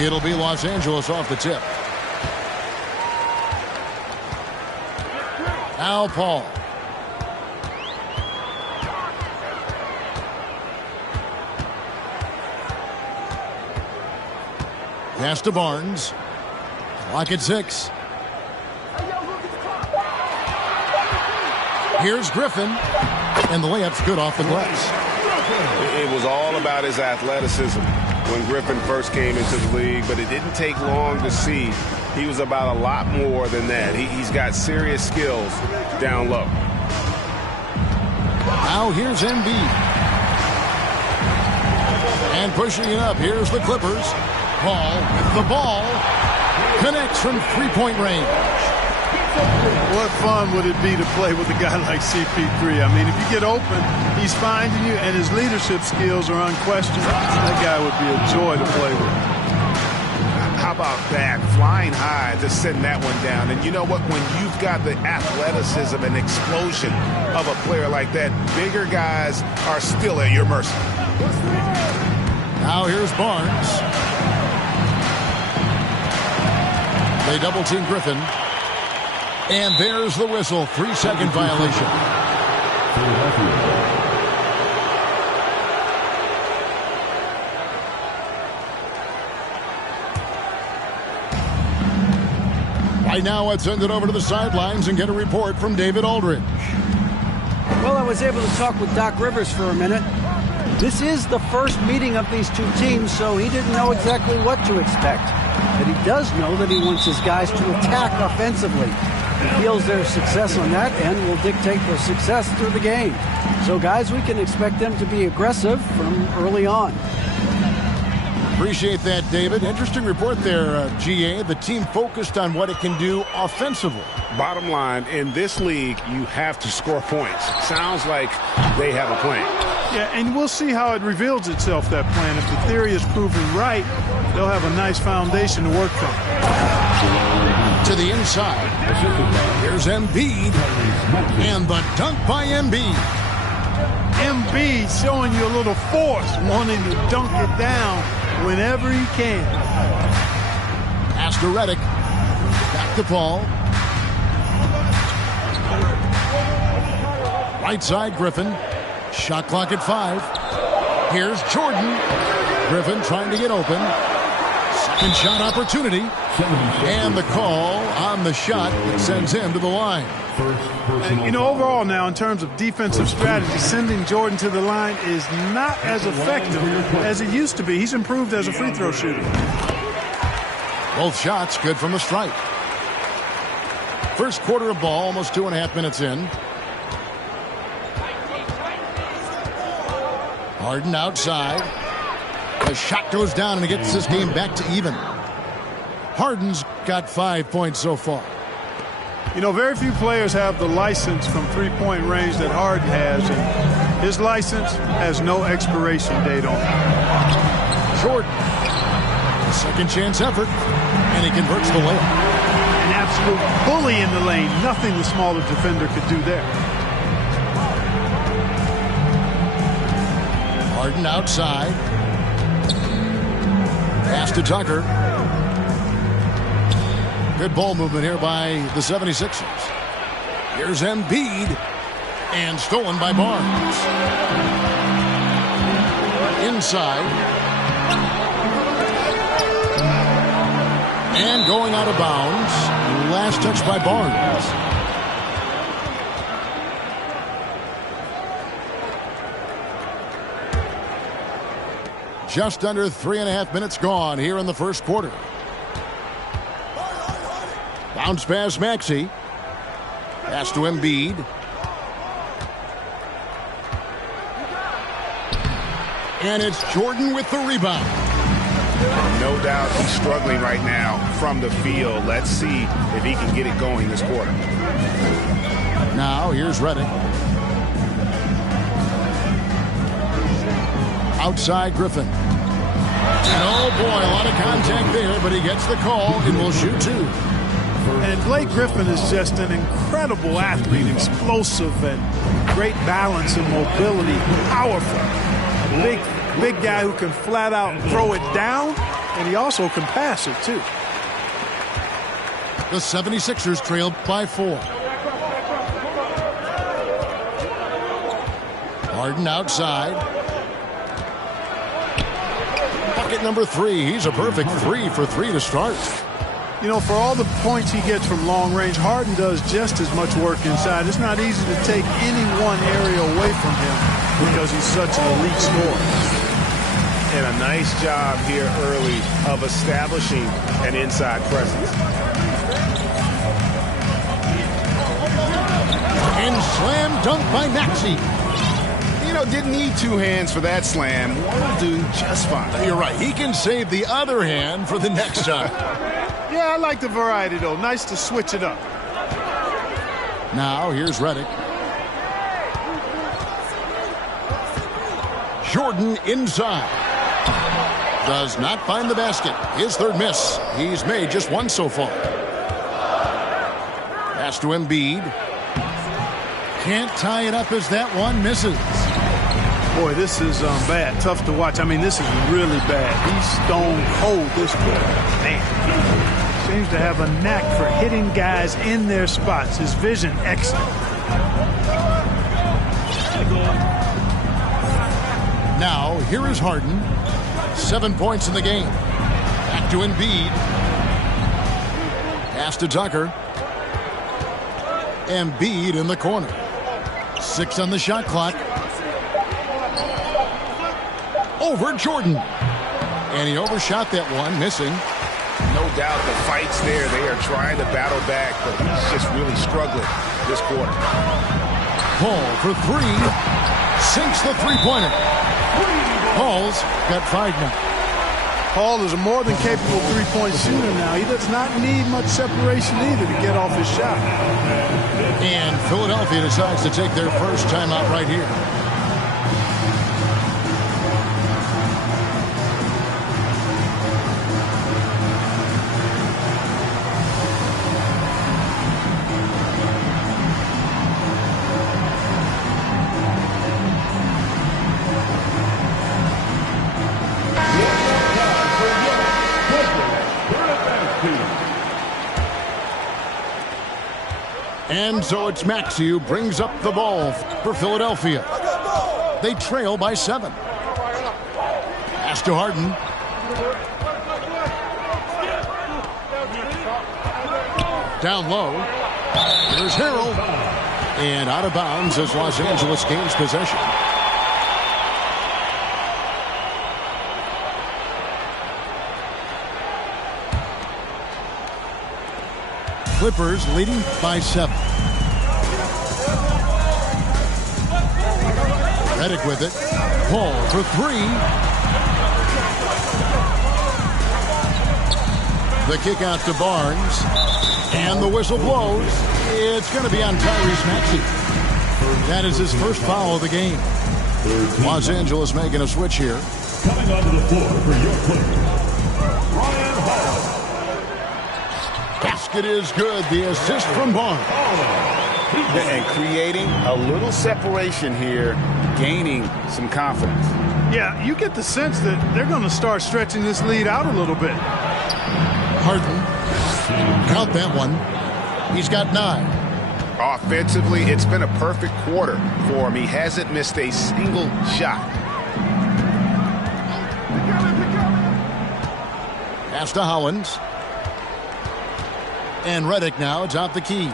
It'll be Los Angeles off the tip. Al Paul. Pass to Barnes. Clock at 6. Here's Griffin. And the layup's good off the glass. It was all about his athleticism when Griffin first came into the league, but it didn't take long to see he was about a lot more than that. He's got serious skills down low. Now here's Embiid. And pushing it up, here's the Clippers. Paul with the ball. Connects from three-point range. What fun would it be to play with a guy like CP3? I mean, if you get open, he's finding you, and his leadership skills are unquestioned. That guy would be a joy to play with. How about that? Flying high to send that one down. And you know what? When you've got the athleticism and explosion of a player like that, bigger guys are still at your mercy. Now here's Barnes. They double team Griffin. And there's the whistle. 3-second violation. Right now, let's send it over to the sidelines and get a report from David Aldridge. Well, I was able to talk with Doc Rivers for a minute. This is the first meeting of these two teams, so he didn't know exactly what to expect. But he does know that he wants his guys to attack offensively. He feels their success on that end will dictate their success through the game. So, guys, we can expect them to be aggressive from early on. Appreciate that, David. Interesting report there, GA. The team focused on what it can do offensively. Bottom line, in this league, you have to score points. Sounds like they have a plan. Yeah, and we'll see how it reveals itself, that plan. If the theory is proven right, they'll have a nice foundation to work from. To the inside. Here's Embiid. And the dunk by Embiid. Embiid showing you a little force, wanting to dunk it down whenever he can. Pass to Redick. Back to Paul. Right side, Griffin. Shot clock at 5. Here's Jordan. Griffin trying to get open. Second shot opportunity. And the call on the shot that sends him to the line. And, you know, overall now, in terms of defensive strategy, sending Jordan to the line is not as effective as it used to be. He's improved as a free throw shooter. Both shots good from the stripe. First quarter of ball, almost 2.5 minutes in. Harden outside. The shot goes down and it gets this game back to even. Harden's got 5 points so far. You know, very few players have the license from three-point range that Harden has, and his license has no expiration date on it. Jordan. Second chance effort, and he converts the layup. An absolute bully in the lane. Nothing the smaller defender could do there. Harden outside. Pass to Tucker. Good ball movement here by the 76ers. Here's Embiid. And stolen by Barnes. Inside. And going out of bounds. Last touch by Barnes. Just under 3.5 minutes gone here in the first quarter. Bounce pass Maxey. Pass to Embiid. And it's Jordan with the rebound. No doubt he's struggling right now from the field. Let's see if he can get it going this quarter. Now here's Redick. Outside Griffin. Oh boy, a lot of contact there, but he gets the call and will shoot two. And Blake Griffin is just an incredible athlete, explosive and great balance and mobility, powerful. Big guy who can flat out throw it down and he also can pass it, too. The 76ers trailed by 4. Harden outside. Bucket number 3. He's a perfect 3 for 3 to start. You know, for all the points he gets from long range, Harden does just as much work inside. It's not easy to take any one area away from him because he's such an elite scorer. And a nice job here early of establishing an inside presence. And slam dunk by Maxey. You know, didn't need 2 hands for that slam. One will do just fine. You're right. He can save the other hand for the next time. Yeah, I like the variety, though. Nice to switch it up. Now, here's Redick. Jordan inside. Does not find the basket. His 3rd miss. He's made just 1 so far. Pass to Embiid. Can't tie it up as that one misses. Boy, this is bad. Tough to watch. I mean, this is really bad. He's stone cold this quarter. Man. Seems to have a knack for hitting guys in their spots. His vision, excellent. Now, here is Harden. 7 points in the game. Back to Embiid. Pass to Tucker. Embiid in the corner. 6 on the shot clock. Over Jordan. And he overshot that one, missing. No doubt the fight's there. They are trying to battle back, but he's just really struggling this quarter. Paul for 3. Sinks the three-pointer. Paul's got 5 now. Paul is a more than capable three-point shooter now. He does not need much separation either to get off his shot. And Philadelphia decides to take their first timeout right here. And so it's Maxey who brings up the ball for Philadelphia. They trail by 7. Pass to Harden. Down low. Here's Harrell. And out of bounds as Los Angeles gains possession. Clippers leading by 7. Redick with it. Paul for 3. The kick out to Barnes. And the whistle blows. It's going to be on Tyrese Maxey. That is his first foul of the game. Los Angeles making a switch here. Coming onto the floor for your Clippers, Ryan Hall. Basket is good. The assist from Barnes. And creating a little separation here, gaining some confidence. Yeah, you get the sense that they're going to start stretching this lead out a little bit. Harden. Count that one. He's got 9. Offensively, it's been a perfect quarter for him. He hasn't missed a single shot. Pass to Howland. And Redick now is out the key.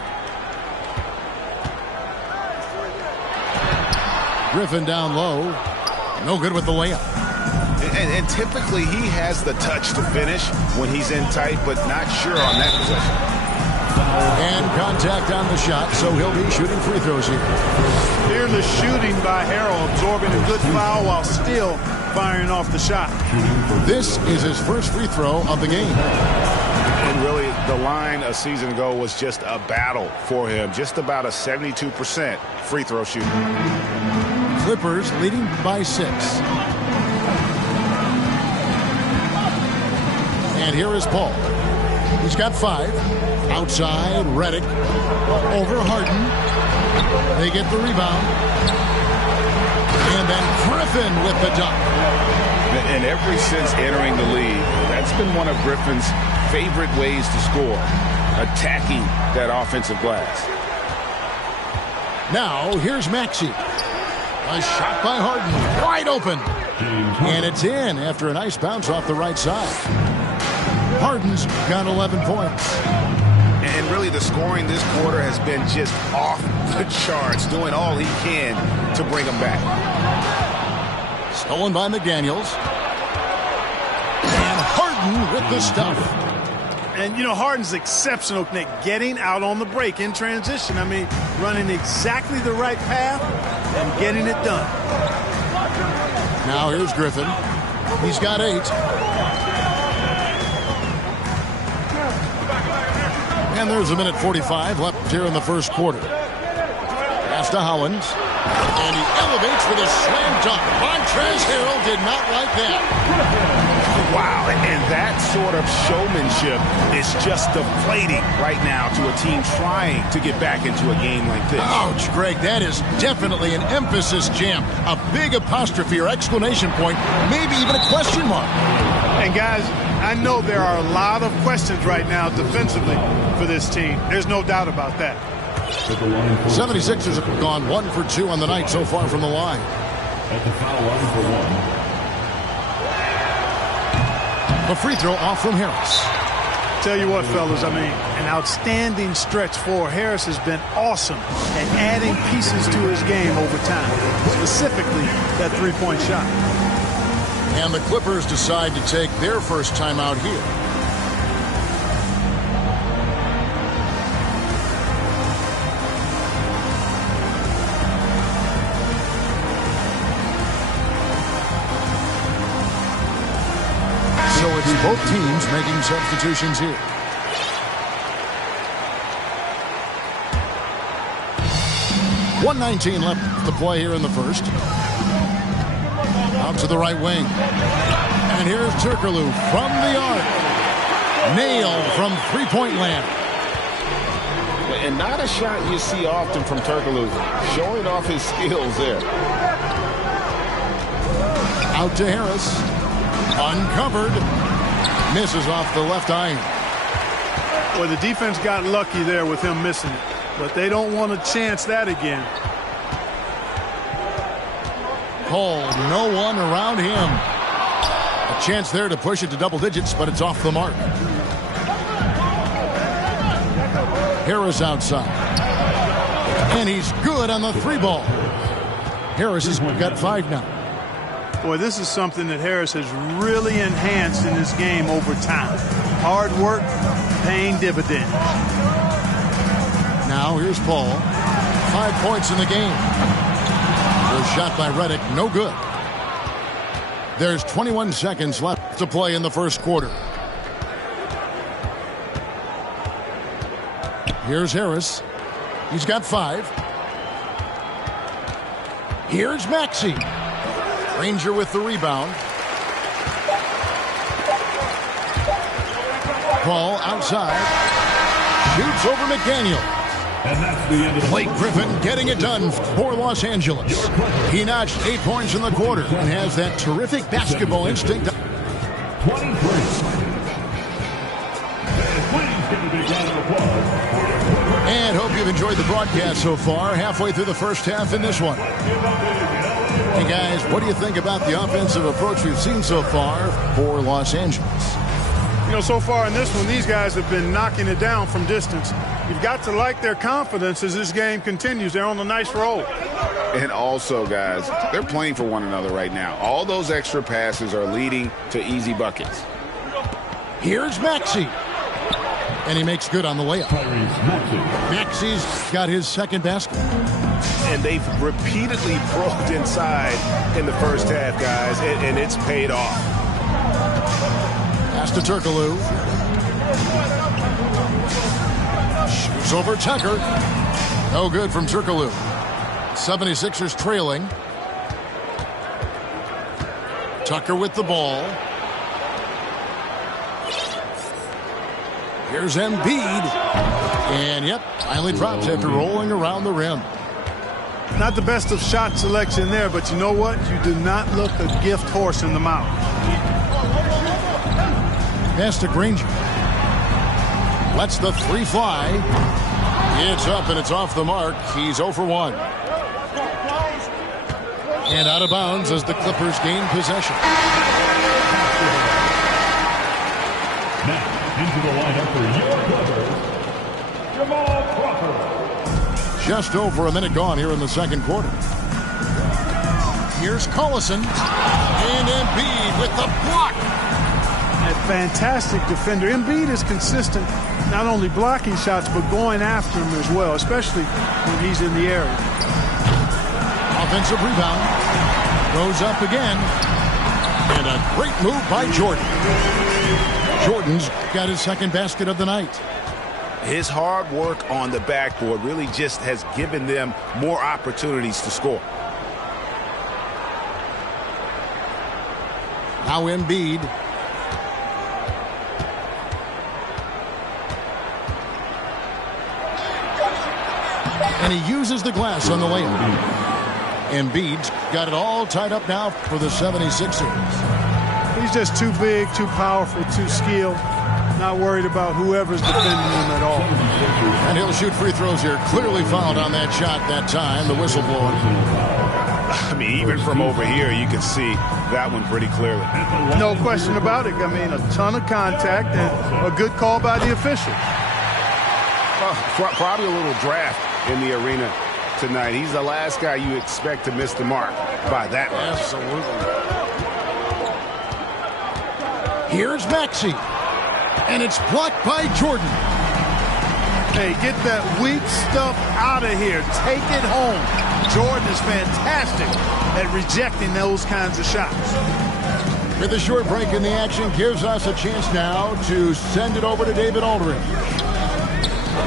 Griffin down low. No good with the layup. And typically he has the touch to finish when he's in tight, but not sure on that possession. And contact on the shot, so he'll be shooting free throws here. Fearless shooting by Harrell, absorbing a good foul while still firing off the shot. This is his first free throw of the game. And really, the line a season ago was just a battle for him. Just about a 72% free throw shooter. Clippers leading by 6. And here is Paul. He's got 5. Outside, Redick. Over Harden. They get the rebound. And then Griffin with the dunk. And ever since entering the league, That's been one of Griffin's favorite ways to score, attacking that offensive glass. Now, here's Maxey. A shot by Harden. Wide open. And it's in after a nice bounce off the right side. Harden's got 11 points. And really the scoring this quarter has been just off the charts, doing all he can to bring them back. Stolen by McDaniels. And Harden with the stuff. And, you know, Harden's exceptional at getting out on the break in transition. I mean, running exactly the right path and getting it done. Now here's Griffin. He's got 8. And there's a minute 45 left here in the first quarter. Pass to Howens. And he elevates with a slam dunk. Montrezl Harrell did not like that. Wow, and that sort of showmanship is just deflating right now to a team trying to get back into a game like this. Ouch, Greg, that is definitely an emphasis jam. A big apostrophe or exclamation point, maybe even a question mark. And guys, I know there are a lot of questions right now defensively for this team. There's no doubt about that. 76ers have gone 1 for 2 on the night so far from the line. At the foul line for 1. A free throw off from Harris. Tell you what, fellas, I mean, an outstanding stretch for Harris has been awesome at adding pieces to his game over time, specifically that three-point shot. And the Clippers decide to take their first time out here. So it's both teams making substitutions here. .119 left to play here in the first. Out to the right wing. And here's Turkoglu from the arc. Nailed from three-point land. And not a shot you see often from Turkoglu, showing off his skills there. Out to Harris. Uncovered. Misses off the left iron. Well, the defense got lucky there with him missing it, but they don't want to chance that again. Cole, no one around him. A chance there to push it to double digits, but it's off the mark. Harris outside. And he's good on the 3-ball. Harris has got 5 now. Boy, this is something that Harris has really enhanced in this game over time. Hard work, paying dividends. Now here's Paul. 5 points in the game. The shot by Redick, no good. There's 21 seconds left to play in the first quarter. Here's Harris. He's got 5. Here's Maxey. Ranger with the rebound. Paul outside. Shoots over McDaniel. And that's the end of the Blake Griffin getting it done for Los Angeles. He notched 8 points in the quarter and has that terrific basketball instinct. 23. Please give a big round of applause. And hope you've enjoyed the broadcast so far. Halfway through the first half in this one. Hey guys, what do you think about the offensive approach we've seen so far for Los Angeles? You know, so far in this one, these guys have been knocking it down from distance. You've got to like their confidence as this game continues. They're on a nice roll. And also, guys, they're playing for one another right now. All those extra passes are leading to easy buckets. Here's Maxey. And he makes good on the layup. Maxey's got his second basket. And they've repeatedly probed inside in the first half, guys, and it's paid off. Pass to Turkoglu. Shoots over Tucker. No good from Turkoglu. 76ers trailing. Tucker with the ball. Here's Embiid. And, yep, finally drops after rolling around the rim. Not the best of shot selection there, but you know what? You do not look a gift horse in the mouth. Pass to Granger. Lets the three fly. It's up and it's off the mark. He's 0 for 1. And out of bounds as the Clippers gain possession. Now, into the lineup for your Clippers, Jamal Crawford. Just over a minute gone here in the second quarter. Here's Collison. And Embiid with the block. A fantastic defender. Embiid is consistent, not only blocking shots, but going after them as well, especially when he's in the area. Offensive rebound. Goes up again. And a great move by Jordan. Jordan's got his second basket of the night. His hard work on the backboard really just has given them more opportunities to score. Now Embiid. And he uses the glass on the layup. Embiid's got it all tied up now for the 76ers. He's just too big, too powerful, too skilled. Not worried about whoever's defending him at all. And he'll shoot free throws here. Clearly fouled on that shot that time. The whistle blowing. I mean, even from over here, you can see that one pretty clearly. No question about it. I mean, a ton of contact and a good call by the official. Probably a little draft in the arena tonight. He's the last guy you expect to miss the mark by that much. Absolutely. Here's Maxey. And it's blocked by Jordan. Hey, get that weak stuff out of here. Take it home. Jordan is fantastic at rejecting those kinds of shots. With a short break in the action, gives us a chance now to send it over to David Aldridge.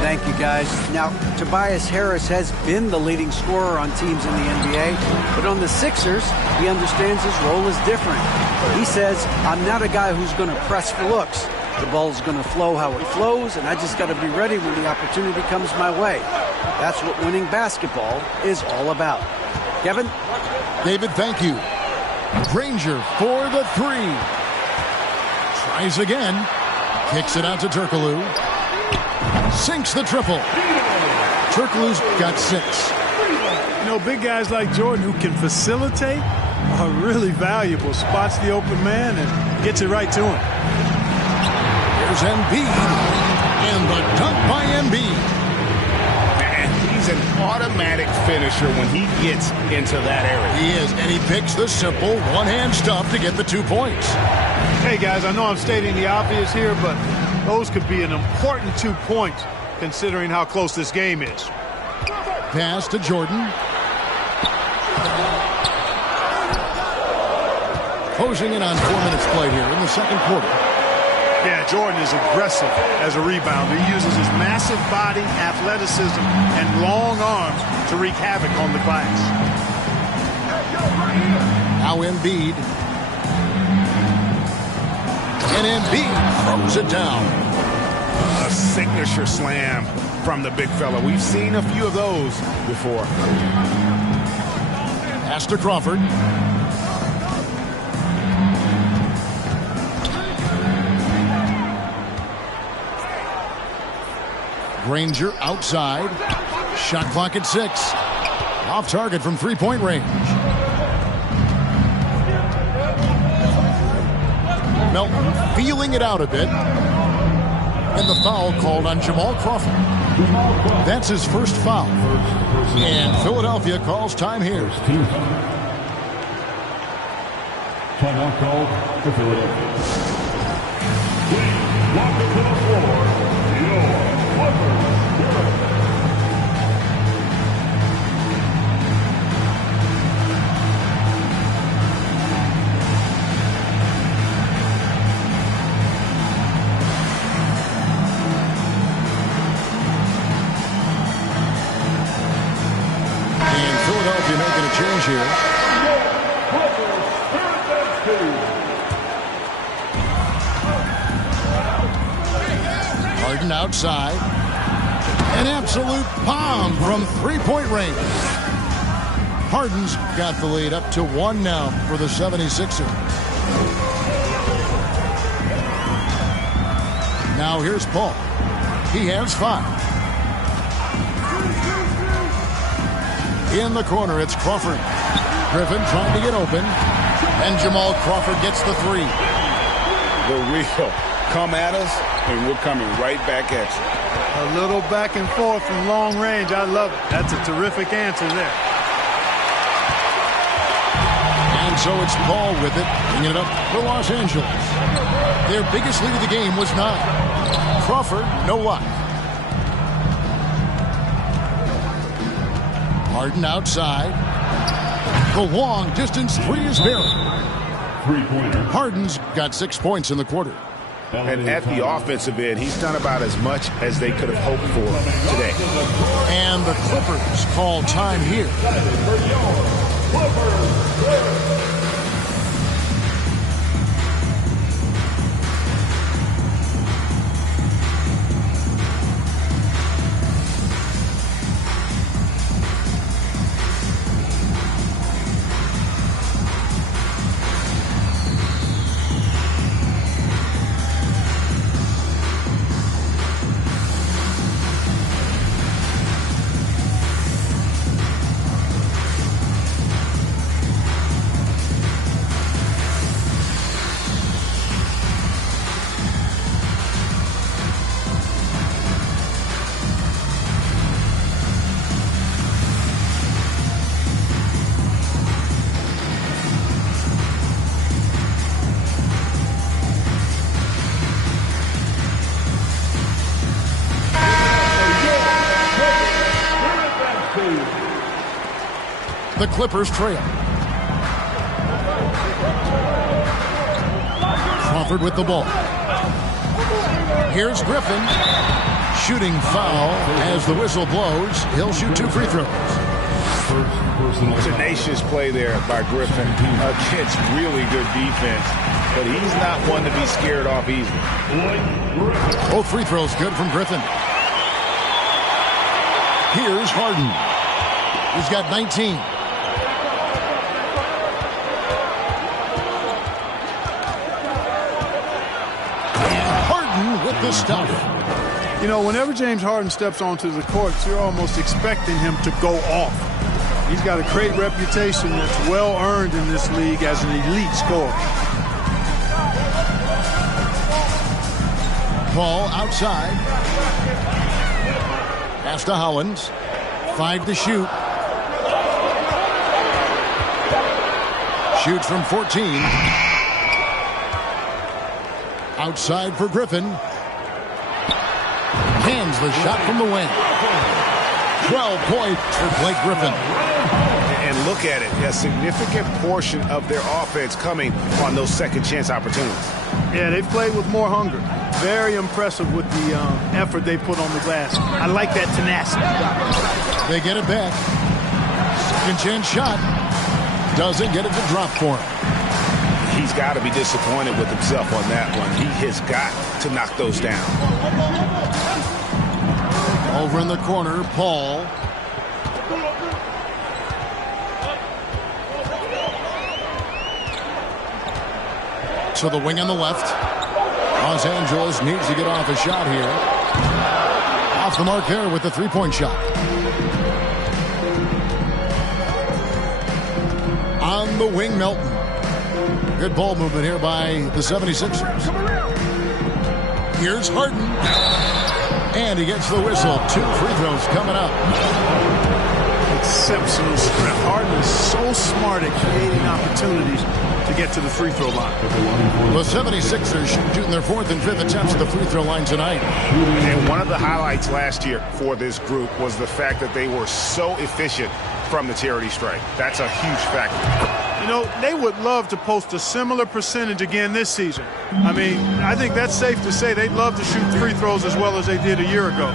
Thank you, guys. Now, Tobias Harris has been the leading scorer on teams in the NBA, but on the Sixers, he understands his role is different. He says, I'm not a guy who's going to press for looks. The ball's going to flow how it flows, and I just got to be ready when the opportunity comes my way. That's what winning basketball is all about. Kevin? David, thank you. Granger for the three. Tries again. Kicks it out to Turkoglu. Sinks the triple. Turkoglu's got 6. You know, big guys like Jordan who can facilitate are really valuable. Spots the open man and gets it right to him. Here's Embiid. And the dunk by Embiid. Man, he's an automatic finisher when he gets into that area. He is, and he picks the simple one-hand stuff to get the 2 points. Hey, guys, I know I'm stating the obvious here, but those could be an important 2 points considering how close this game is. Pass to Jordan. Closing in on 4 minutes played here in the second quarter. Yeah, Jordan is aggressive as a rebounder. He uses his massive body, athleticism, and long arms to wreak havoc on the glass. Now Embiid. And Embiid throws it down. A signature slam from the big fella. We've seen a few of those before. Pass to Crawford. Granger outside. Shot clock at 6. Off target from three-point range. Melton feeling it out a bit. And the foul called on Jamal Crawford. That's his first foul. And Philadelphia calls time here. Timeout called for Philadelphia. Please walk to the floor. Your Clippers. Philadelphia making a change here. Harden outside. An absolute bomb from three-point range. Harden's got the lead up to 1 now for the 76ers. Now here's Paul. He has 5. In the corner, it's Crawford. Griffin trying to get open. And Jamal Crawford gets the 3. The real come at us, and we're coming right back at you. A little back and forth from long range. I love it. That's a terrific answer there. And so it's Paul with it, bringing it up for Los Angeles. Their biggest lead of the game was 9. Crawford, no luck. Harden outside. The long distance 3 is buried. Three-pointer. Harden's got 6 points in the quarter. And at the offensive end, he's done about as much as they could have hoped for today. And the Clippers call time here. The Clippers trail. Crawford with the ball. Here's Griffin. Shooting foul as the whistle blows. He'll shoot 2 free throws. Tenacious play there by Griffin against really good defense. But he's not one to be scared off easily. Both free throws good from Griffin. Here's Harden. He's got 19. With the stuff. You know, whenever James Harden steps onto the courts, you're almost expecting him to go off. He's got a great reputation that's well earned in this league as an elite scorer. Ball outside. Pass to Hollins. 5 to shoot. Shoots from 14. Outside for Griffin. Hands the shot from the wing. 12 points for Blake Griffin. And look at it. A significant portion of their offense coming on those second chance opportunities. Yeah, they've played with more hunger. Very impressive with the effort they put on the glass. I like that tenacity. They get it back. Second chance shot. Doesn't get it to drop for him. He's got to be disappointed with himself on that one. He has got to knock those down. Over in the corner, Paul. To the wing on the left. Los Angeles needs to get off a shot here. Off the mark there with the three-point shot. On the wing, Melton. Good ball movement here by the 76ers. Here's Harden. And he gets the whistle. 2 free throws coming up. Exceptional strength. Harden is so smart at creating opportunities to get to the free throw line. The 76ers shooting their 4th and 5th attempts at the free throw line tonight. And one of the highlights last year for this group was the fact that they were so efficient from the charity stripe. That's a huge factor. You know, they would love to post a similar percentage again this season. I mean, I think that's safe to say they'd love to shoot free throws as well as they did a year ago.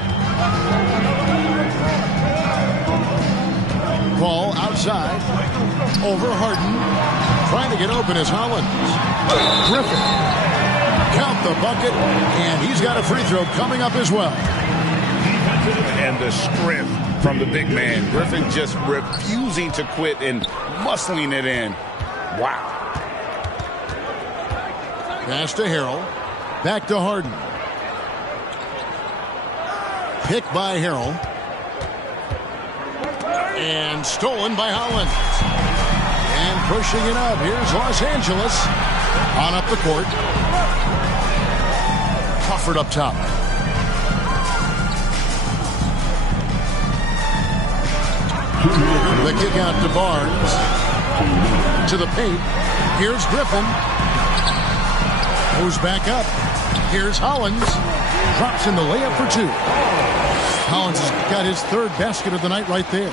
Ball outside. Over Harden. Trying to get open is Hollins. Griffin. Count the bucket. And he's got a free throw coming up as well. And the strength from the big man. Griffin just refusing to quit and muscling it in. Wow. Pass to Harrell. Back to Harden. Pick by Harrell. And stolen by Hollins. And pushing it up. Here's Los Angeles. On up the court. Crawford up top. The kick out to Barnes. To the paint. Here's Griffin. Goes back up. Here's Hollins. Drops in the layup for two. Hollins has got his third basket of the night right there.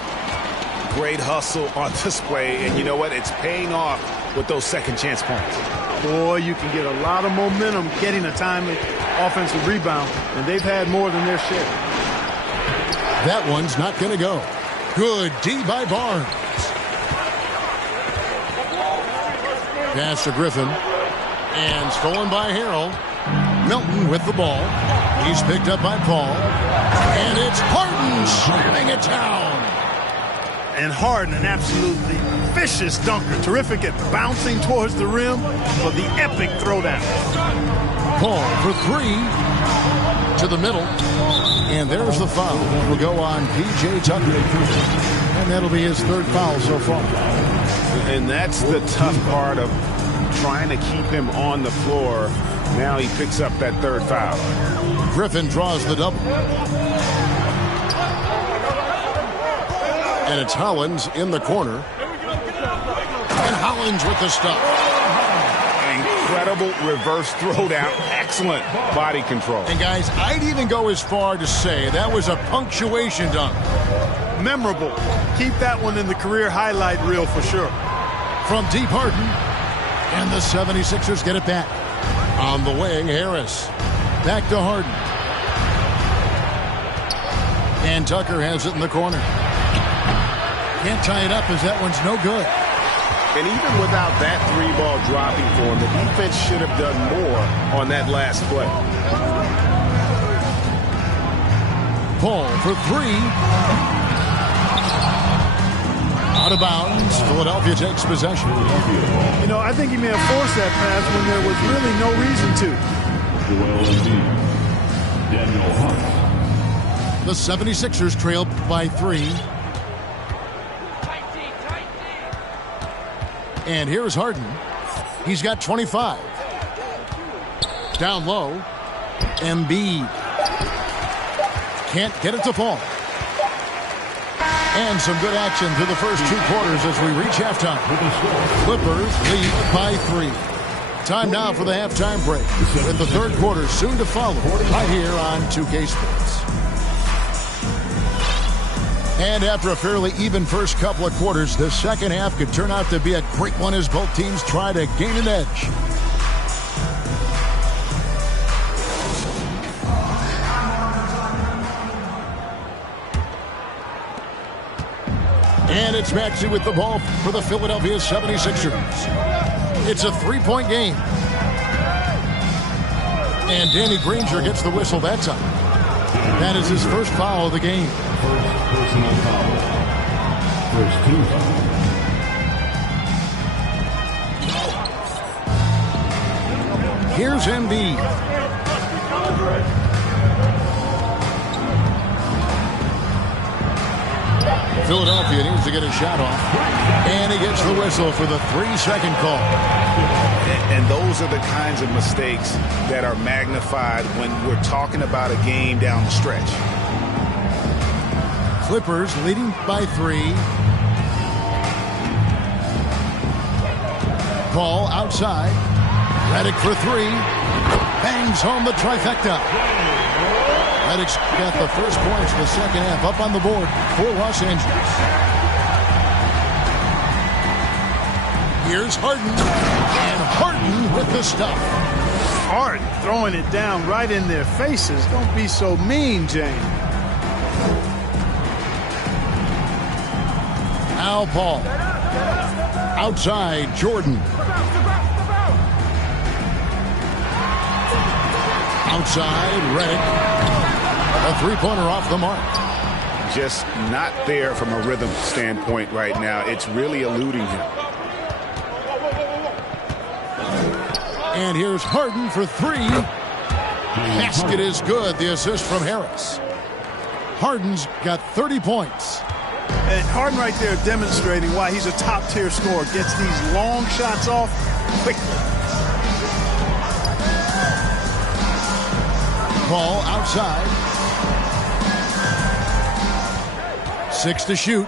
Great hustle on display, and you know what? It's paying off with those second chance points. Boy, you can get a lot of momentum getting a timely offensive rebound, and they've had more than their share. That one's not going to go. Good D by Barnes. Pass to Griffin. And stolen by Harrell. Milton with the ball. He's picked up by Paul. And it's Harden slamming it down. And Harden, an absolutely vicious dunker. Terrific at bouncing towards the rim for the epic throwdown. Paul for three. To the middle. And there's the foul. That will go on P.J. Tucker. And that'll be his third foul so far. And that's the tough part of trying to keep him on the floor. Now he picks up that third foul. Griffin draws the double. And it's Hollins in the corner. And Hollins with the stop. Incredible reverse throwdown. Excellent body control. And guys, I'd even go as far to say that was a punctuation dunk. Memorable. Keep that one in the career highlight reel for sure. From deep Harden. And the 76ers get it back. On the wing, Harris. Back to Harden. And Tucker has it in the corner. Can't tie it up as that one's no good. And even without that three ball dropping for him, the defense should have done more on that last play. Paul for three. Out of bounds. Philadelphia takes possession. You know, I think he may have forced that pass when there was really no reason to. Daniel Hunt. The 76ers trail by three. And here's Harden. He's got 25. Down low. Embiid. Can't get it to fall. And some good action through the first two quarters as we reach halftime. Clippers lead by three. Time now for the halftime break, with the third quarter soon to follow right here on 2K Sports. And after a fairly even first couple of quarters, the second half could turn out to be a great one as both teams try to gain an edge. And it's Maxey with the ball for the Philadelphia 76ers. It's a three-point game. And Danny Granger gets the whistle that time. That is his first foul of the game. First personal foul. First two fouls. Here's Embiid. Philadelphia needs to get a shot off. And he gets the whistle for the 3-second call. And those are the kinds of mistakes that are magnified when we're talking about a game down the stretch. Clippers leading by three. Ball outside. Redick for three. Bangs home the trifecta. Redick's got the first points of the second half up on the board for Los Angeles. Here's Harden. And Harden with the stuff. Harden throwing it down right in their faces. Don't be so mean, James. Al Paul. Outside, Jordan. Outside, Redick. A three-pointer off the mark. Just not there from a rhythm standpoint right now. It's really eluding him. And here's Harden for three. Basket is good. The assist from Harris. Harden's got 30 points. And Harden right there demonstrating why he's a top-tier scorer. Gets these long shots off quickly. Ball outside. 6 to shoot.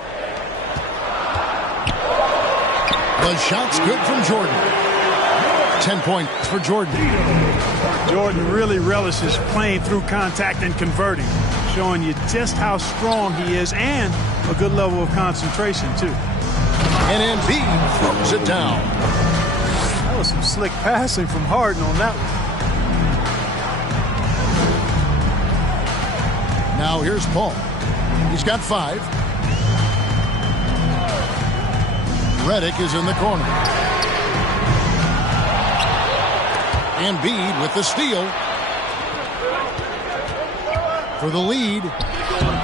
The shot's good from Jordan. 10 points for Jordan. Jordan really relishes playing through contact and converting, showing you just how strong he is and a good level of concentration, too. And Embiid throws it down. That was some slick passing from Harden on that one. Now here's Paul. He's got 5. Redick is in the corner. Embiid with the steal for the lead,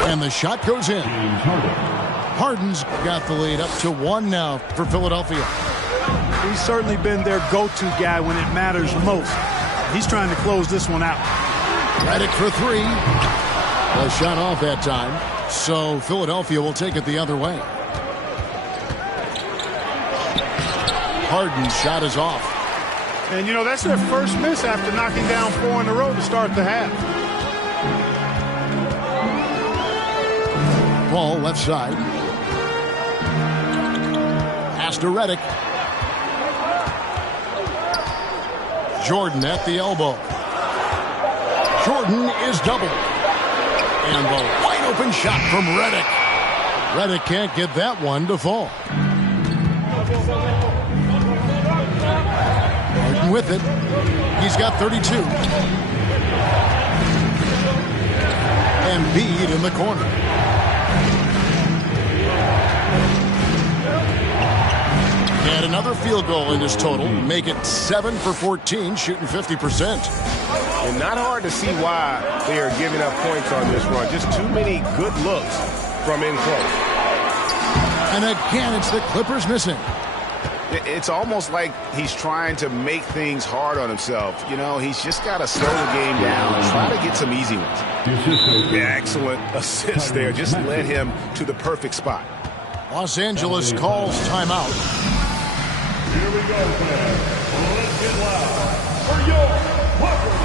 and the shot goes in. Harden's got the lead up to 1 now for Philadelphia. He's certainly been their go-to guy when it matters most. He's trying to close this one out. Redick for 3. A shot off that time, so Philadelphia will take it the other way. Harden's shot is off. And, you know, that's their first miss after knocking down 4 in a row to start the half. Ball left side. Pass to Redick. Jordan at the elbow. Jordan is doubled. And the wide open shot from Redick. Redick can't get that one to fall. Harden with it. He's got 32. Embiid in the corner. And another field goal in his total. Make it 7 for 14, shooting 50%. And not hard to see why they are giving up points on this run. Just too many good looks from in close. And again, it's the Clippers missing. It's almost like he's trying to make things hard on himself. You know, he's just got to slow the game down and try to get some easy ones. Yeah, excellent assist there. Just led him to the perfect spot. Los Angeles calls timeout. Here we go, fans. Let's get loud for your Clippers.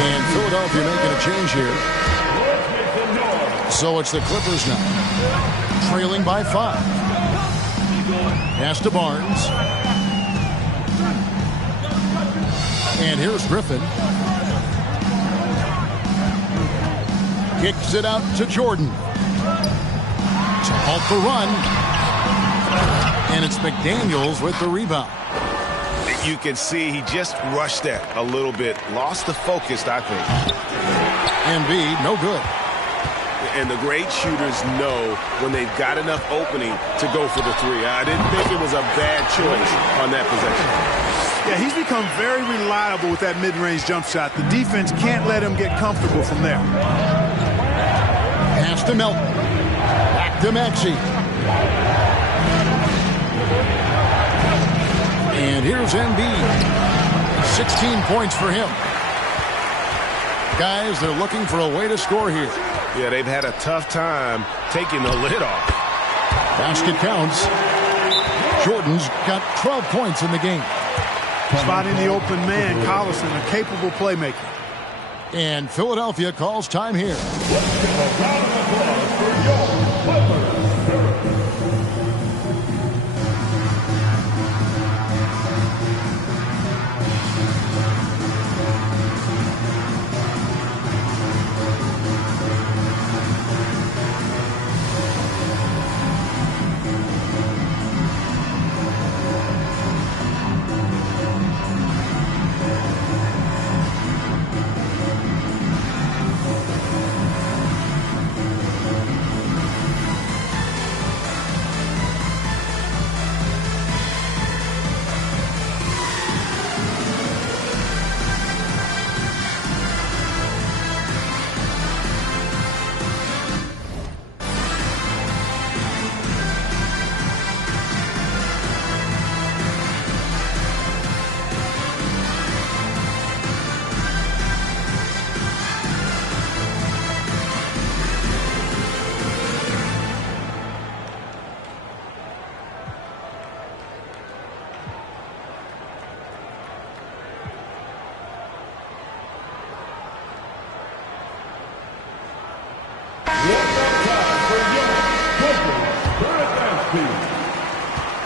And Philadelphia making a change here. So it's the Clippers now, trailing by 5. Pass to Barnes. And here's Griffin. Kicks it out to Jordan. To halt the run. And it's McDaniels with the rebound. You can see he just rushed that a little bit. Lost the focus, I think. Embiid, no good. And the great shooters know when they've got enough opening to go for the 3. I didn't think it was a bad choice on that possession. Yeah, he's become very reliable with that mid-range jump shot. The defense can't let him get comfortable from there. Pass to Melton. Back to Maxey. And here's Embiid. 16 points for him. Guys, they're looking for a way to score here. Yeah, they've had a tough time taking the lid off. Basket counts. Jordan's got 12 points in the game. Spotting the open man, Collison, a capable playmaker. And Philadelphia calls time here. Let's give a round of applause for your Clippers.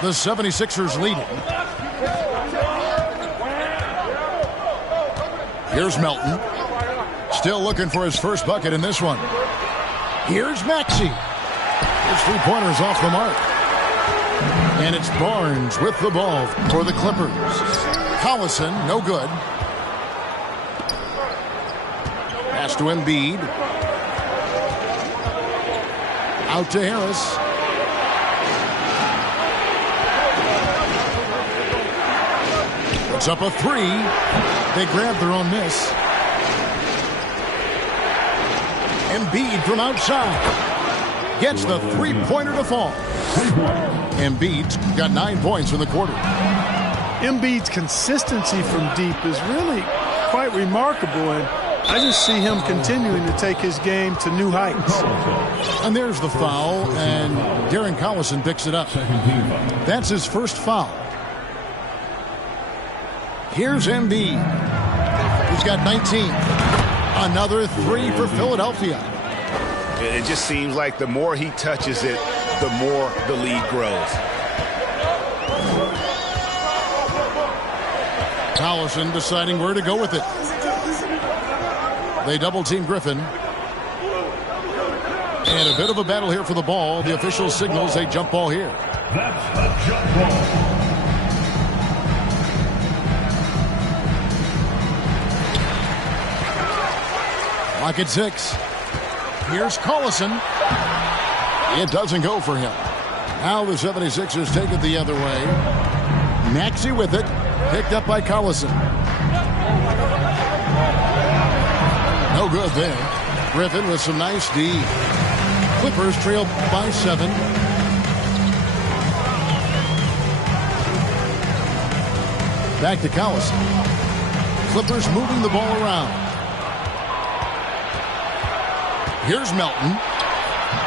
The 76ers lead it. Here's Melton. Still looking for his first bucket in this one. Here's Maxey. His three-pointers off the mark. And it's Barnes with the ball for the Clippers. Collison, no good. Pass to Embiid. Out to Harris. Puts up a three. They grab their own miss. Embiid from outside. Gets the three-pointer to fall. Embiid's got 9 points in the quarter. Embiid's consistency from deep is really quite remarkable, and I just see him continuing to take his game to new heights. And there's the foul, and Darren Collison picks it up. That's his first foul. Here's Embiid. He's got 19. Another three for Philadelphia. It just seems like the more he touches it, the more the lead grows. Collison deciding where to go with it. They double-team Griffin. And a bit of a battle here for the ball. The official signals a jump ball here. That's a jump ball. Lock at 6. Here's Collison. It doesn't go for him. Now the 76ers take it the other way. Maxey with it. Picked up by Collison. No good there. Griffin with some nice D. Clippers trail by 7. Back to Collison. Clippers moving the ball around. Here's Melton.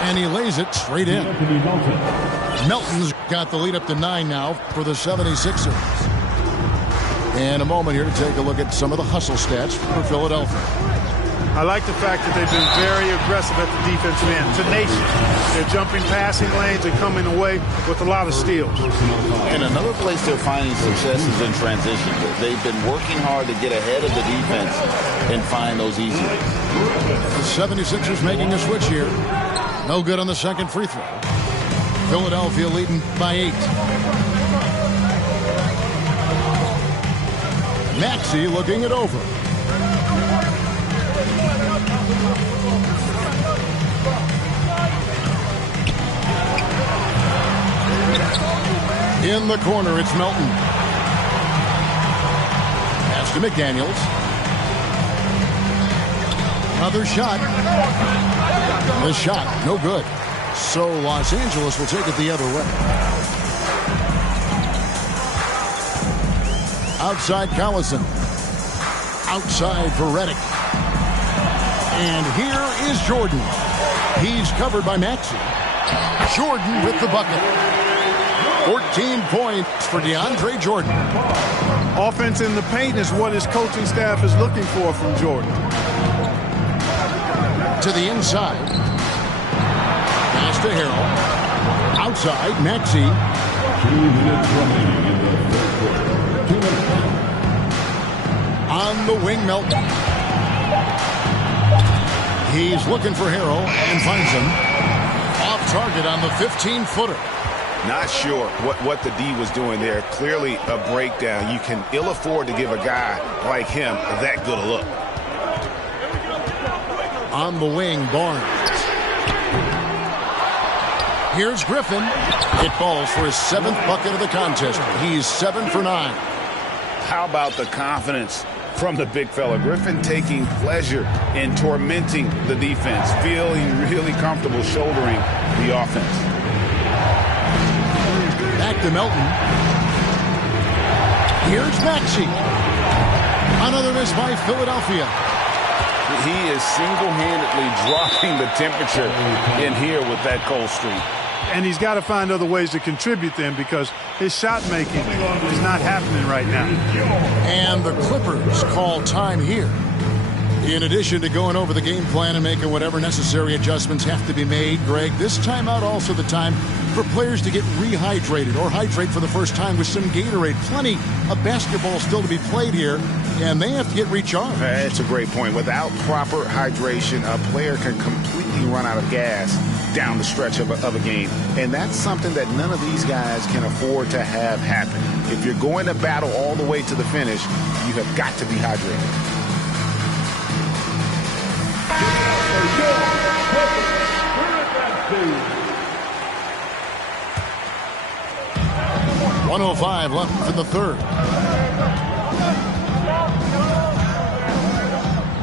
And he lays it straight in. Melton's got the lead up to 9 now for the 76ers. And a moment here to take a look at some of the hustle stats for Philadelphia. I like the fact that they've been very aggressive at the defensive end. Tenacious. They're jumping passing lanes and coming away with a lot of steals. And another place they're finding success is in transition. They've been working hard to get ahead of the defense and find those easy ones. The 76ers making a switch here. No good on the second free throw. Philadelphia leading by 8. Maxey looking it over. In the corner, it's Melton. Pass to McDaniels. Another shot. The shot, no good. So Los Angeles will take it the other way. Outside Collison. Outside for Redick. And here is Jordan. He's covered by Maxey. Jordan with the bucket. 14 points for DeAndre Jordan. Offense in the paint is what his coaching staff is looking for from Jordan. To the inside. Pass to Harrell. Outside, Maxey. 2 minutes remaining in the third quarter. 2 minutes. On the wing, Melton. He's looking for Harrell and finds him. Off target on the 15-footer. Not sure what the D was doing there. Clearly a breakdown. You can ill afford to give a guy like him that good a look. On the wing, Barnes. Here's Griffin. It falls for his 7th bucket of the contest. He's 7 for 9. How about the confidence from the big fella? Griffin taking pleasure in tormenting the defense, feeling really comfortable shouldering the offense. Back to Melton. Here's Maxey. Another miss by Philadelphia. He is single-handedly dropping the temperature in here with that cold streak. And he's got to find other ways to contribute then, because his shot making is not happening right now. And the Clippers call time here. In addition to going over the game plan and making whatever necessary adjustments have to be made, Greg, this timeout also the time for players to get rehydrated or hydrate for the first time with some Gatorade. Plenty of basketball still to be played here, and they have to get recharged. That's a great point. Without proper hydration, a player can completely run out of gas down the stretch of a game. And that's something that none of these guys can afford to have happen. If you're going to battle all the way to the finish, you have got to be hydrated. 1:05 left in the third.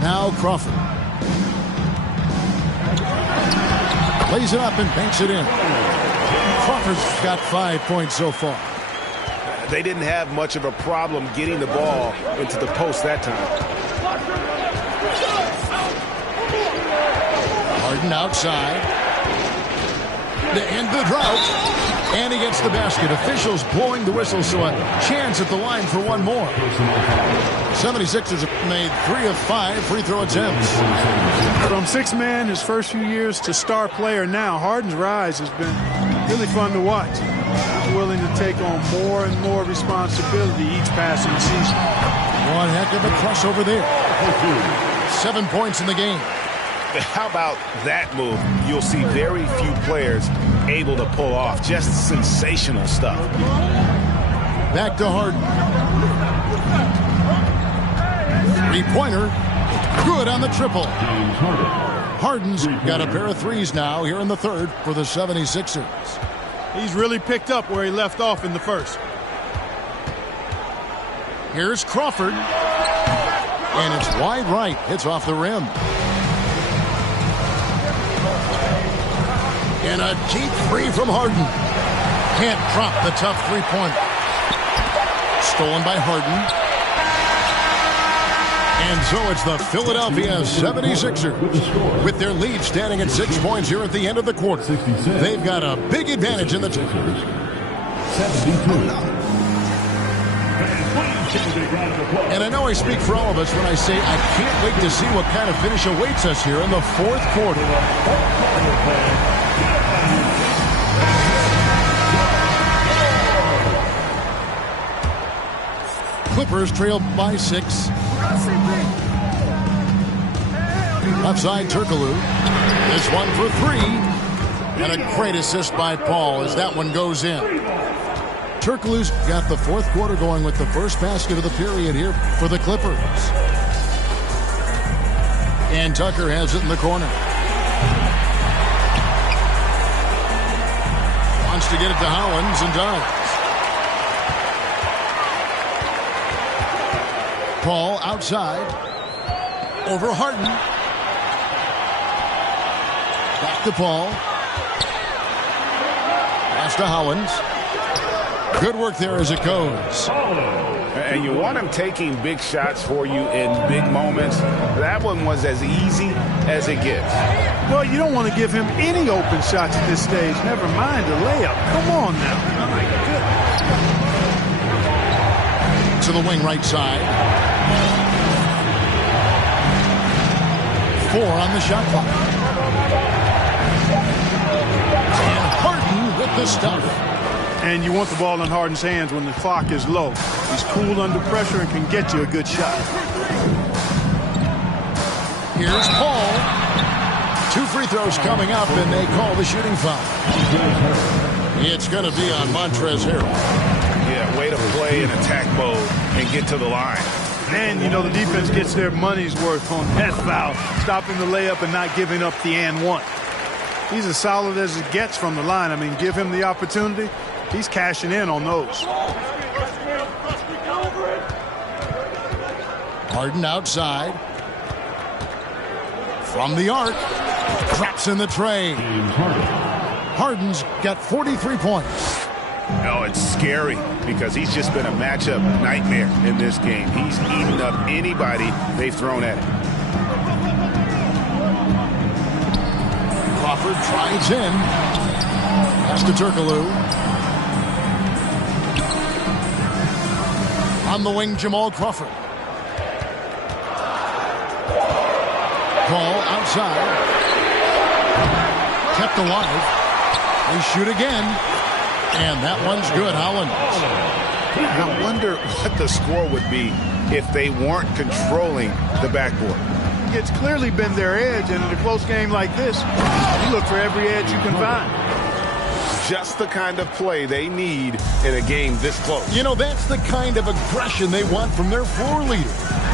Now Crawford. Lays it up and banks it in. Crawford's got 5 points so far. They didn't have much of a problem getting the ball into the post that time. Harden outside. To end the drought. And he gets the basket. Officials blowing the whistle, so a chance at the line for one more. 76ers have made 3 of 5 free throw attempts. From six man his first few years to star player now, Harden's rise has been really fun to watch. He's willing to take on more and more responsibility each passing season. One heck of a crossover there. 7 points in the game. How about that move? You'll see very few players able to pull off. Just sensational stuff. Back to Harden. Three-pointer. Good on the triple. Harden's got a pair of threes now here in the third for the 76ers. He's really picked up where he left off in the first. Here's Crawford. And it's wide right. Hits off the rim. And a deep three from Harden. Can't drop the tough three-pointer. Stolen by Harden. And so it's the Philadelphia 76ers with their lead standing at 6 points here at the end of the quarter. They've got a big advantage in the 72. And I know I speak for all of us when I say I can't wait to see what kind of finish awaits us here in the fourth quarter. Clippers trail by 6. Outside Turkoglu. This one for 3. And a great assist by Paul as that one goes in. Turkoglu's got the fourth quarter going with the first basket of the period here for the Clippers. And Tucker has it in the corner. Wants to get it to Howlands and does. Paul outside. Over Harden. Back to Paul. Pass to Howlands. Good work there as it goes. And you want him taking big shots for you in big moments. That one was as easy as it gets. Well, you don't want to give him any open shots at this stage. Never mind a layup. Come on now. Oh, my goodness. To the wing right side. 4 on the shot clock. And Harden with the stuff. And you want the ball in Harden's hands when the clock is low. He's cool under pressure and can get you a good shot. Here's Paul. 2 free throws coming up, and they call the shooting foul. It's going to be on Montrezl Harrell. Yeah, way to play in attack mode and get to the line. And, you know, the defense gets their money's worth on that foul, stopping the layup and not giving up the and one. He's as solid as it gets from the line. I mean, give him the opportunity. He's cashing in on those. Harden outside. From the arc. Drops in the tray. Harden's got 43 points. No, it's scary because he's just been a matchup nightmare in this game. He's eaten up anybody they've thrown at him. Crawford drives in. Pass to Turkoglu. On the wing, Jamal Crawford. call outside. Kept alive. They shoot again. And that one's good. Holland. I wonder what the score would be if they weren't controlling the backboard. It's clearly been their edge, and in a close game like this, you look for every edge you can find. Just the kind of play they need in a game this close. You know, that's the kind of aggression they want from their floor leader.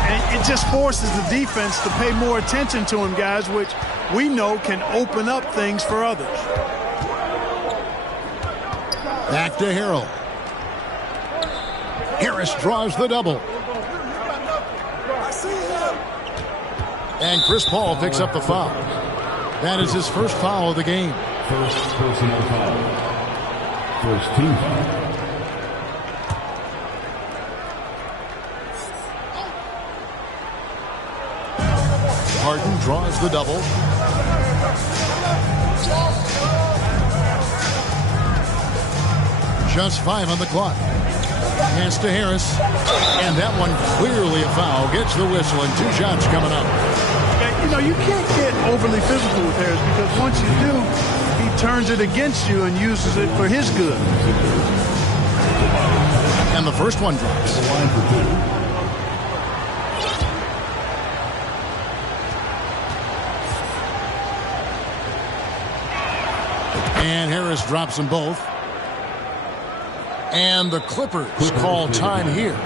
And it just forces the defense to pay more attention to him, guys, which we know can open up things for others. Back to Harrell. Harris draws the double. And Chris Paul picks up the foul. That is his first foul of the game. First personal foul. First team foul. Harden draws the double. Just 5 on the clock. Pass to Harris. And that one clearly a foul. Gets the whistle and 2 shots coming up. You know, you can't get overly physical with Harris because once you do, he turns it against you and uses it for his good. And the first one drops. And Harris drops them both. And the Clippers call time here.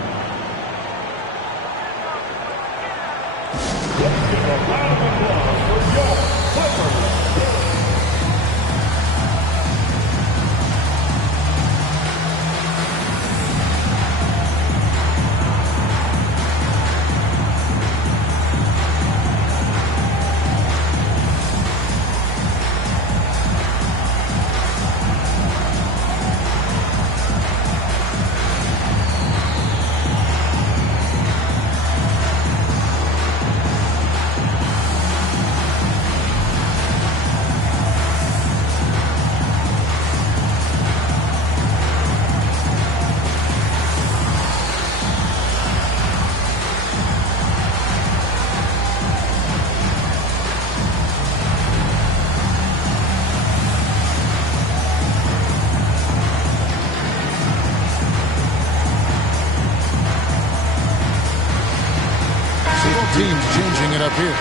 Teams changing it up here.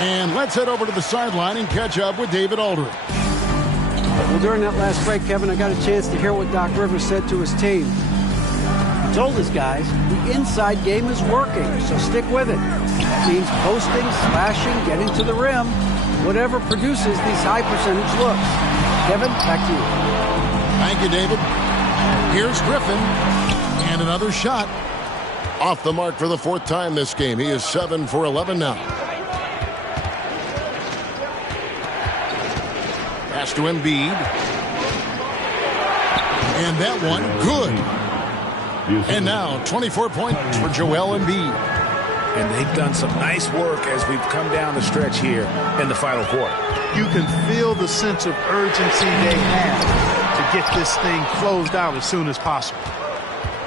And let's head over to the sideline and catch up with David Aldridge. Well, during that last break, Kevin, I got a chance to hear what Doc Rivers said to his team. He told his guys the inside game is working, so stick with it. That means posting, slashing, getting to the rim, whatever produces these high percentage looks. Kevin, back to you. Thank you, David. Here's Griffin. And another shot. Off the mark for the 4th time this game. He is 7 for 11 now. Pass to Embiid. And that one, good. And now 24 points for Joel Embiid. And they've done some nice work as we've come down the stretch here in the final quarter. You can feel the sense of urgency they have to get this thing closed out as soon as possible.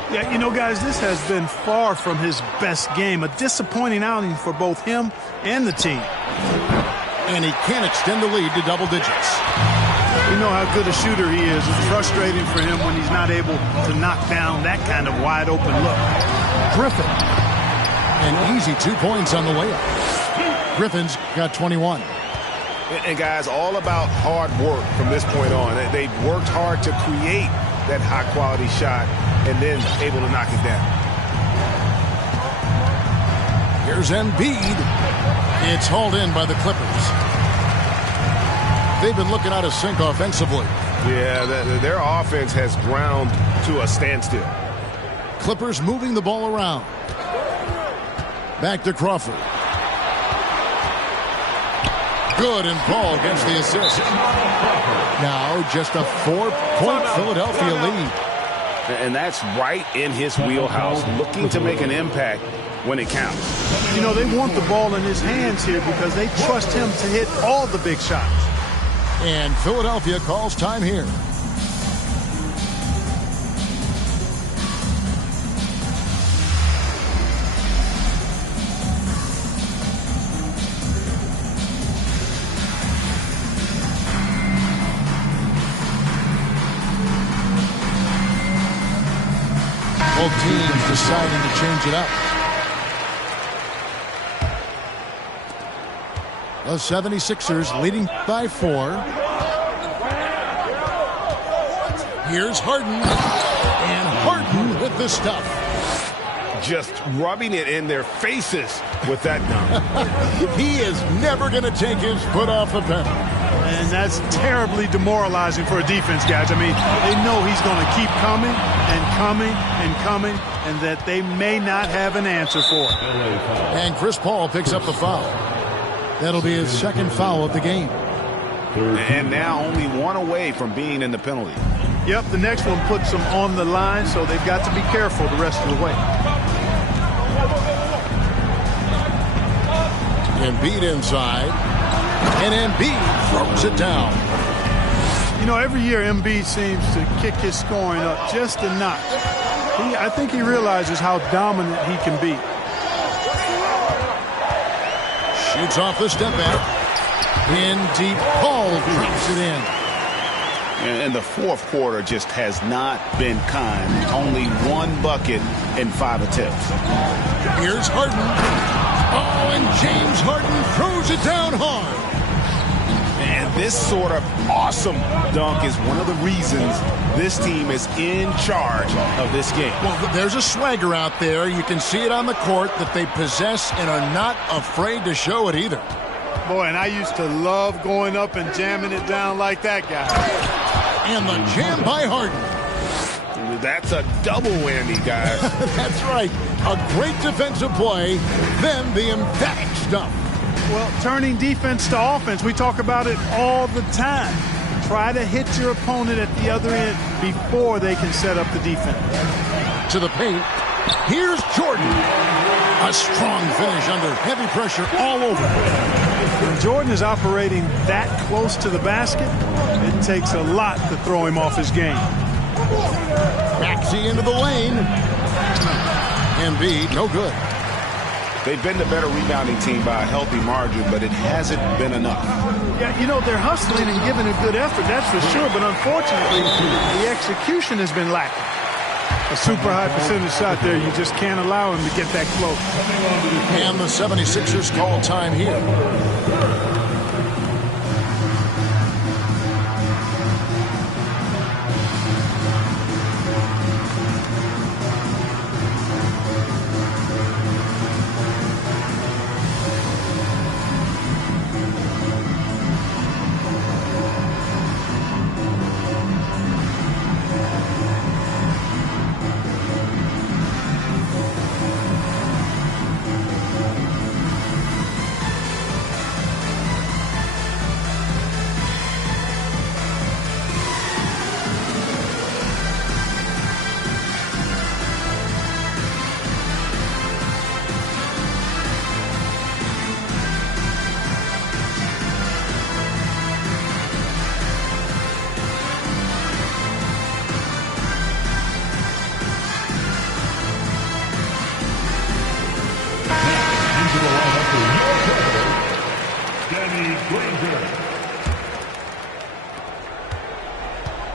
Yeah, you know, guys, this has been far from his best game. A disappointing outing for both him and the team. And he can't extend the lead to double digits. You know how good a shooter he is. It's frustrating for him when he's not able to knock down that kind of wide-open look. Griffin. An easy 2 points on the layup. Griffin's got 21. And, guys, all about hard work from this point on. They've worked hard to create that high-quality shot and then able to knock it down. Here's Embiid. It's hauled in by the Clippers. They've been looking out of sync offensively. Yeah, their offense has ground to a standstill. Clippers moving the ball around. Back to Crawford. Good, and Paul gets the assist. Now just a 4-point Philadelphia lead. And that's right in his wheelhouse, looking to make an impact when it counts. You know, they want the ball in his hands here because they trust him to hit all the big shots. And Philadelphia calls time here. Both teams deciding to change it up. The 76ers leading by 4. Here's Harden. And Harden with the stuff. Just rubbing it in their faces with that dunk. He is never going to take his foot off the pedal. And that's terribly demoralizing for a defense, guys. I mean, they know he's going to keep coming and coming and coming, and that they may not have an answer for it. And Chris Paul picks up the foul. That'll be his second foul of the game. And now only one away from being in the penalty. Yep, the next one puts them on the line, so they've got to be careful the rest of the way. Embiid inside, and Embiid throws it down. You know, every year Embiid seems to kick his scoring up just a notch. I think he realizes how dominant he can be. Shoots off the step back. In deep, Paul drops it in. And the fourth quarter just has not been kind. Only one bucket in 5 attempts. Here's Harden. Oh, and James Harden throws it down hard. And this sort of awesome dunk is one of the reasons this team is in charge of this game. Well, there's a swagger out there. You can see it on the court that they possess and are not afraid to show it either. Boy, and I used to love going up and jamming it down like that guy. And the jam by Harden. That's a double whammy, guys. That's right. A great defensive play, then the emphatic stuff. Well, turning defense to offense, we talk about it all the time. Try to hit your opponent at the other end before they can set up the defense. To the paint. Here's Jordan. A strong finish under heavy pressure all over. When Jordan is operating that close to the basket, it takes a lot to throw him off his game. Maxey into the lane. Embiid, no good. They've been the better rebounding team by a healthy margin, but it hasn't been enough. Yeah, you know, they're hustling and giving a good effort, that's for sure, but unfortunately, the execution has been lacking. A super high percentage shot there, you just can't allow him to get that close. And the 76ers call time here.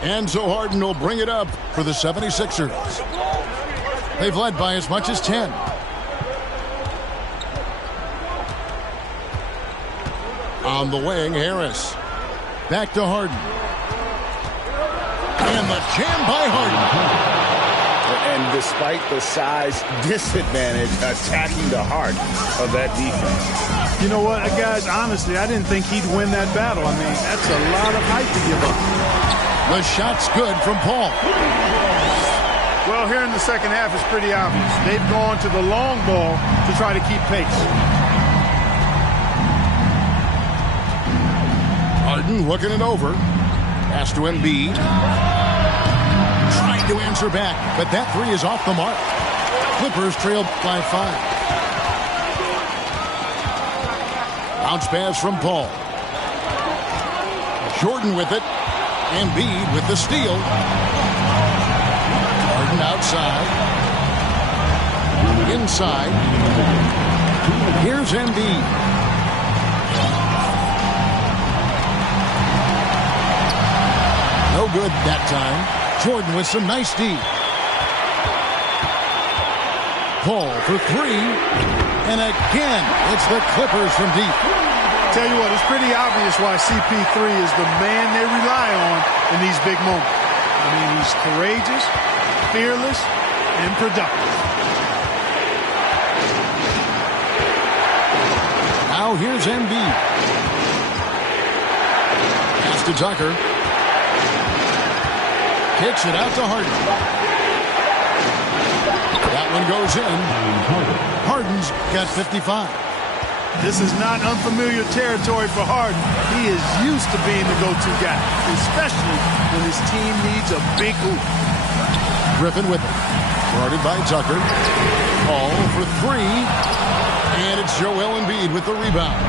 And so Harden will bring it up for the 76ers. They've led by as much as 10. On the wing, Harris. Back to Harden. And the jam by Harden. And despite the size disadvantage, attacking the heart of that defense. You know what, guys, honestly, I didn't think he'd win that battle. I mean, that's a lot of height to give up. The shot's good from Paul. Well, here in the second half, it's pretty obvious. They've gone to the long ball to try to keep pace. Harden looking it over. Pass to Embiid. Trying to answer back, but that three is off the mark. Clippers trail by 5. Bounce pass from Paul. Jordan with it. Embiid with the steal. Harden outside. Inside. Here's Embiid. No good that time. Jordan with some nice D. Paul for three. And again, it's the Clippers from deep. Tell you what, it's pretty obvious why CP3 is the man they rely on in these big moments. I mean, he's courageous, fearless, and productive. Now here's Embiid. Pass to Tucker. Kicks it out to Harden. That one goes in. Harden's got 55. This is not unfamiliar territory for Harden. He is used to being the go-to guy, especially when his team needs a big hoop. Griffin with it. Guarded by Tucker. Paul for three. And it's Joel Embiid with the rebound.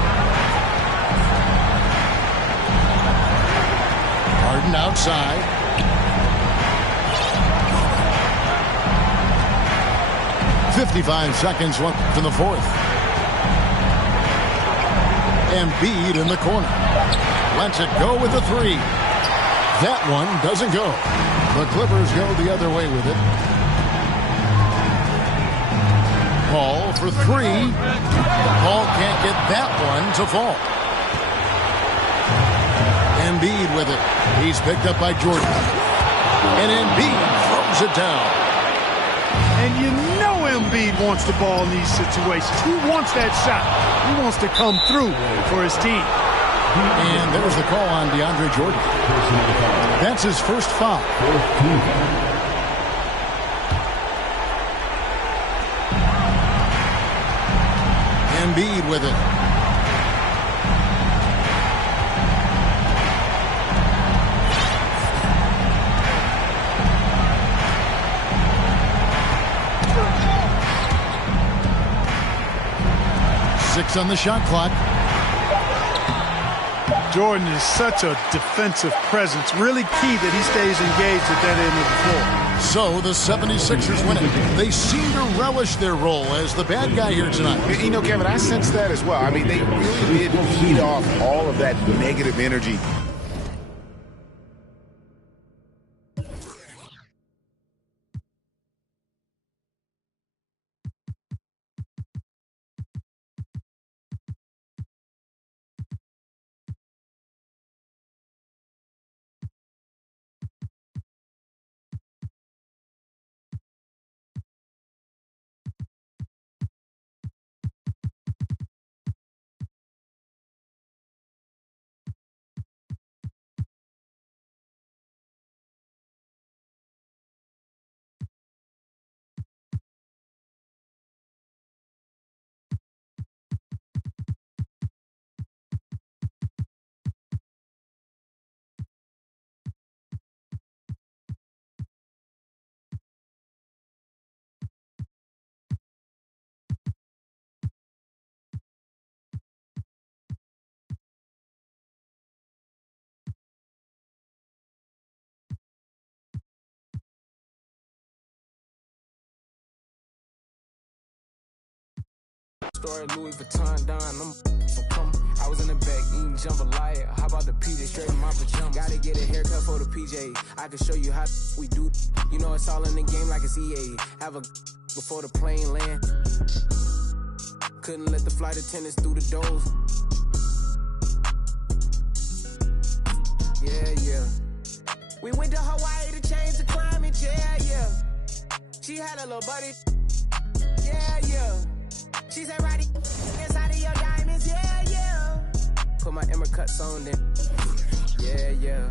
Harden outside. .55 seconds left in the fourth. Embiid in the corner. Lets it go with the three. That one doesn't go. The Clippers go the other way with it. Paul for three. Paul can't get that one to fall. Embiid with it. He's picked up by Jordan. And Embiid throws it down. And you know Embiid wants the ball in these situations. He wants that shot. He wants to come through for his team. And there's the call on DeAndre Jordan. That's his first foul. Embiid with it. Six on the shot clock. Jordan is such a defensive presence. Really key that he stays engaged at that end of the floor. So the 76ers win it. They seem to relish their role as the bad guy here tonight. You know, Kevin, I sense that as well. I mean, they really did heat off all of that negative energy. Story Louis Vuitton Don. I was in the back eating jambalaya. How about the PJ straight in my pajamas? Gotta get a haircut for the PJ. I can show you how we do. You know it's all in the game like it's EA. Have a before the plane land. Couldn't let the flight attendants through the doors. Yeah. We went to Hawaii to change the climate. Yeah. She had a little buddy. Yeah. She said, Roddy, inside of your diamonds, yeah. Put my Emma cuts on then, yeah.